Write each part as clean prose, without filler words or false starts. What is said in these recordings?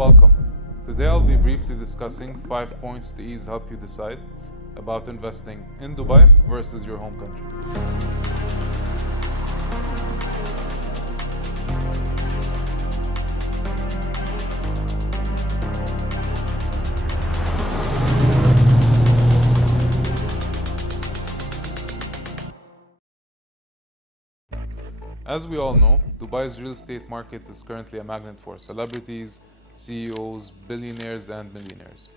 Welcome. Today I'll be briefly discussing 5 points to help you decide about investing in Dubai versus your home country. As we all know, Dubai's real estate market is currently a magnet for celebrities, CEOs, billionaires, and millionaires.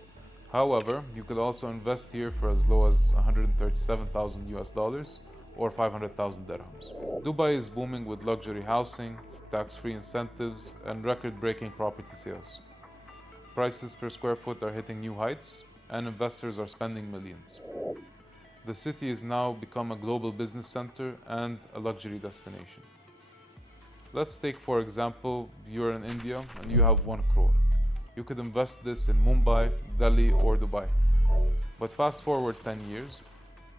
However, you could also invest here for as low as 137,000 US dollars or 500,000 dirhams. Dubai is booming with luxury housing, tax-free incentives, and record-breaking property sales. Prices per square foot are hitting new heights, and investors are spending millions. The city has now become a global business center and a luxury destination. Let's take, for example, you're in India and you have 1 crore. You could invest this in Mumbai, Delhi, or Dubai. But fast forward 10 years,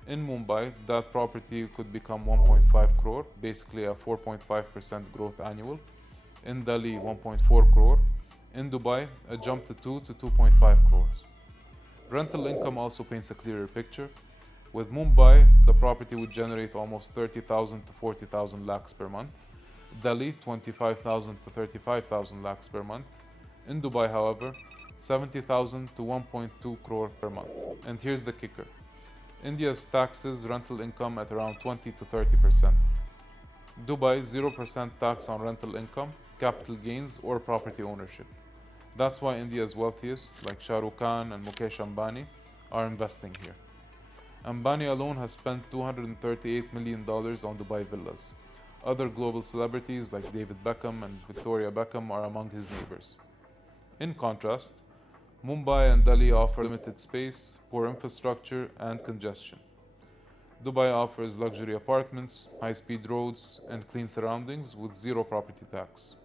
in Mumbai, that property could become 1.5 crore, basically a 4.5% growth annual. In Delhi, 1.4 crore. In Dubai, a jump to 2 to 2.5 crores. Rental income also paints a clearer picture. With Mumbai, the property would generate almost 30,000 to 40,000 lakhs per month. Delhi, 25,000 to 35,000 lakhs per month. In Dubai, however, 70,000 to 1.2 crore per month. And here's the kicker. India's taxes rental income at around 20 to 30%. Dubai, 0% tax on rental income, capital gains, or property ownership. That's why India's wealthiest, like Shah Rukh Khan and Mukesh Ambani, are investing here. Ambani alone has spent $238 million on Dubai villas. Other global celebrities like David Beckham and Victoria Beckham are among his neighbors. In contrast, Mumbai and Delhi offer limited space, poor infrastructure, and congestion. Dubai offers luxury apartments, high-speed roads, and clean surroundings with zero property tax.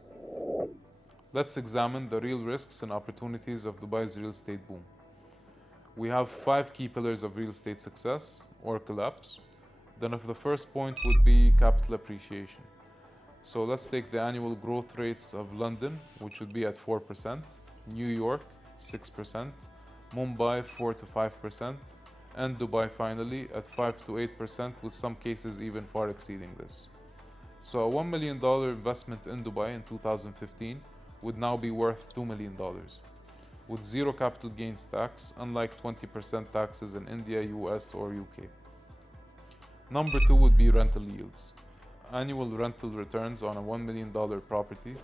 Let's examine the real risks and opportunities of Dubai's real estate boom. We have 5 key pillars of real estate success or collapse. Then if the first point would be capital appreciation. So let's take the annual growth rates of London, which would be at 4%, New York, 6%, Mumbai, 4 to 5%, and Dubai finally at 5 to 8%, with some cases even far exceeding this. So a $1 million investment in Dubai in 2015 would now be worth $2 million, with zero capital gains tax, unlike 20% taxes in India, US, or UK. Number 2 would be rental yields. Annual rental returns on a $1 million property,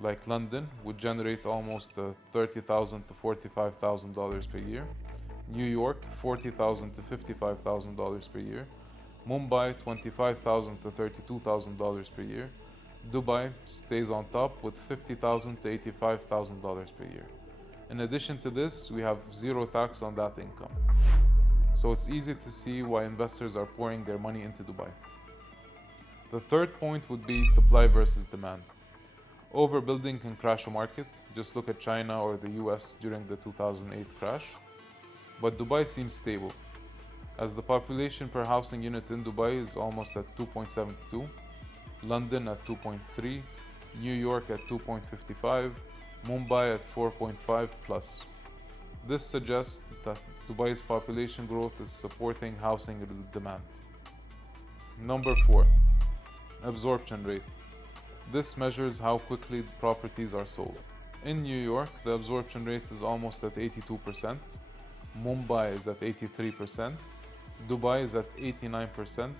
like London, would generate almost $30,000 to $45,000 per year. New York, $40,000 to $55,000 per year. Mumbai, $25,000 to $32,000 per year. Dubai stays on top with $50,000 to $85,000 per year. In addition to this, we have zero tax on that income. So it's easy to see why investors are pouring their money into Dubai. The third point would be supply versus demand. Overbuilding can crash a market. Just look at China or the US during the 2008 crash. But Dubai seems stable, as the population per housing unit in Dubai is almost at 2.72, London at 2.3, New York at 2.55, Mumbai at 4.5 plus. This suggests that Dubai's population growth is supporting housing demand. Number 4, absorption rate. This measures how quickly properties are sold. In New York, the absorption rate is almost at 82%, Mumbai is at 83%, Dubai is at 89%,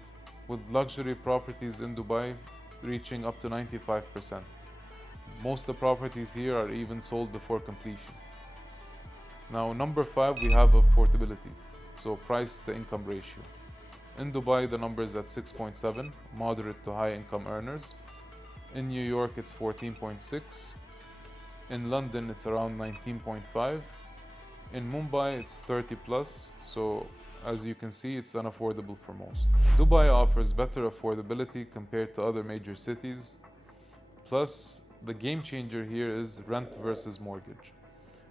with luxury properties in Dubai reaching up to 95%. Most of the properties here are even sold before completion. Now, number 5, we have affordability, so price to income ratio. In Dubai, the number is at 6.7, moderate to high income earners. In New York, it's 14.6. In London, it's around 19.5. In Mumbai, it's 30 plus, so as you can see, it's unaffordable for most. Dubai offers better affordability compared to other major cities. Plus, the game changer here is rent versus mortgage.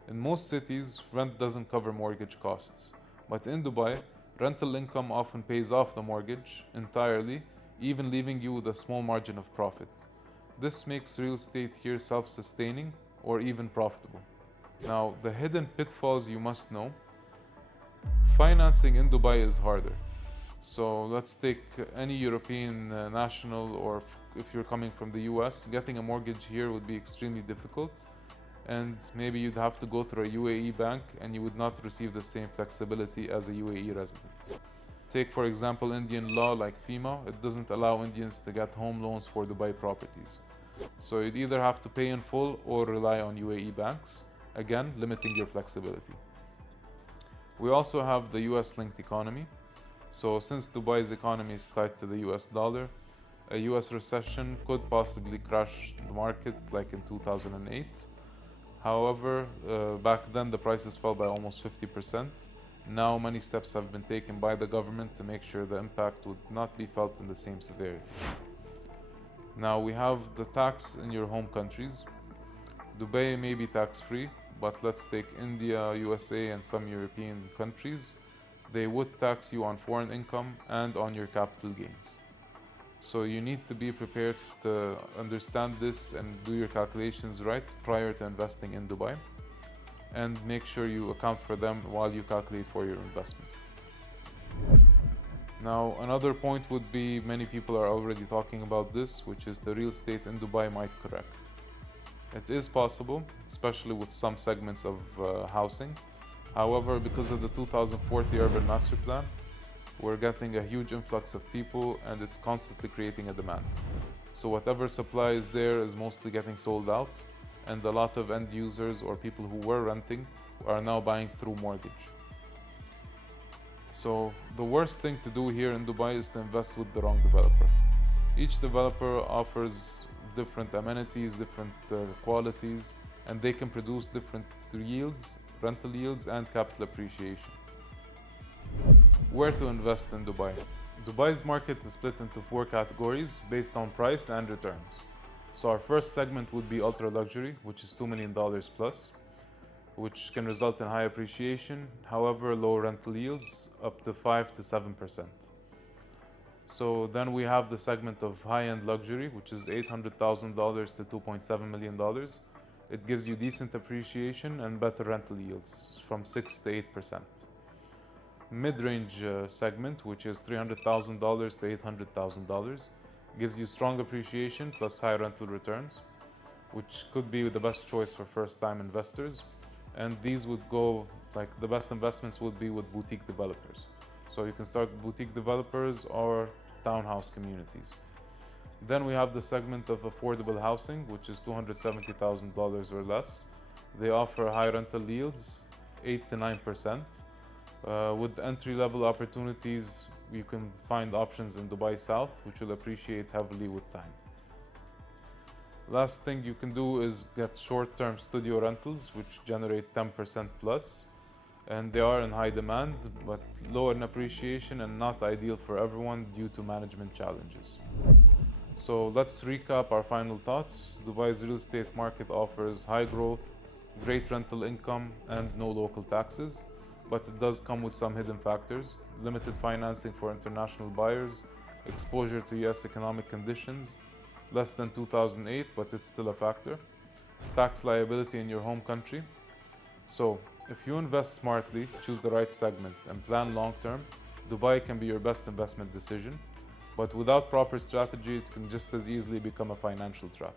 In most cities, rent doesn't cover mortgage costs. But in Dubai, rental income often pays off the mortgage entirely, even leaving you with a small margin of profit. This makes real estate here self-sustaining or even profitable. Now, the hidden pitfalls you must know. Financing in Dubai is harder. So let's take any European national, or if you're coming from the US, getting a mortgage here would be extremely difficult. And maybe you'd have to go through a UAE bank and you would not receive the same flexibility as a UAE resident. Take, for example, Indian law like FEMA. It doesn't allow Indians to get home loans for Dubai properties. So you'd either have to pay in full or rely on UAE banks, again, limiting your flexibility. We also have the US linked economy. So since Dubai's economy is tied to the US dollar, a US recession could possibly crash the market like in 2008. However, back then the prices fell by almost 50%. Now many steps have been taken by the government to make sure the impact would not be felt in the same severity. Now we have the tax in your home countries. Dubai may be tax-free, but let's take India, USA, and some European countries. They would tax you on foreign income and on your capital gains. So you need to be prepared to understand this and do your calculations right prior to investing in Dubai, and make sure you account for them while you calculate for your investment. Now, another point would be, many people are already talking about this, which is the real estate in Dubai might correct. It is possible, especially with some segments of housing. However, because of the 2040 Urban Master Plan, we're getting a huge influx of people and it's constantly creating a demand. So whatever supply is there is mostly getting sold out, and a lot of end users or people who were renting are now buying through mortgage. So the worst thing to do here in Dubai is to invest with the wrong developer. Each developer offers different amenities, different qualities, and they can produce different yields, rental yields, and capital appreciation. Where to invest in Dubai? Dubai's market is split into 4 categories based on price and returns. So our first segment would be ultra luxury, which is $2 million plus, which can result in high appreciation, however low rental yields, up to 5 to 7%. So then we have the segment of high-end luxury, which is $800,000 to $2.7 million. It gives you decent appreciation and better rental yields from 6 to 8%. Mid-range segment, which is $300,000 to $800,000, gives you strong appreciation plus high rental returns, which could be the best choice for first-time investors. And these would go, like, the best investments would be with boutique developers. So you can start with boutique developers or townhouse communities. Then we have the segment of affordable housing, which is $270,000 or less. They offer high rental yields, 8 to 9%. With entry-level opportunities, you can find options in Dubai South, which will appreciate heavily with time. Last thing you can do is get short-term studio rentals, which generate 10% plus. And they are in high demand, but low in appreciation and not ideal for everyone due to management challenges. So let's recap our final thoughts. Dubai's real estate market offers high growth, great rental income, and no local taxes. But it does come with some hidden factors: limited financing for international buyers, exposure to US economic conditions, less than 2008, but it's still a factor, tax liability in your home country. So if you invest smartly, choose the right segment, and plan long-term, Dubai can be your best investment decision. But without proper strategy, it can just as easily become a financial trap.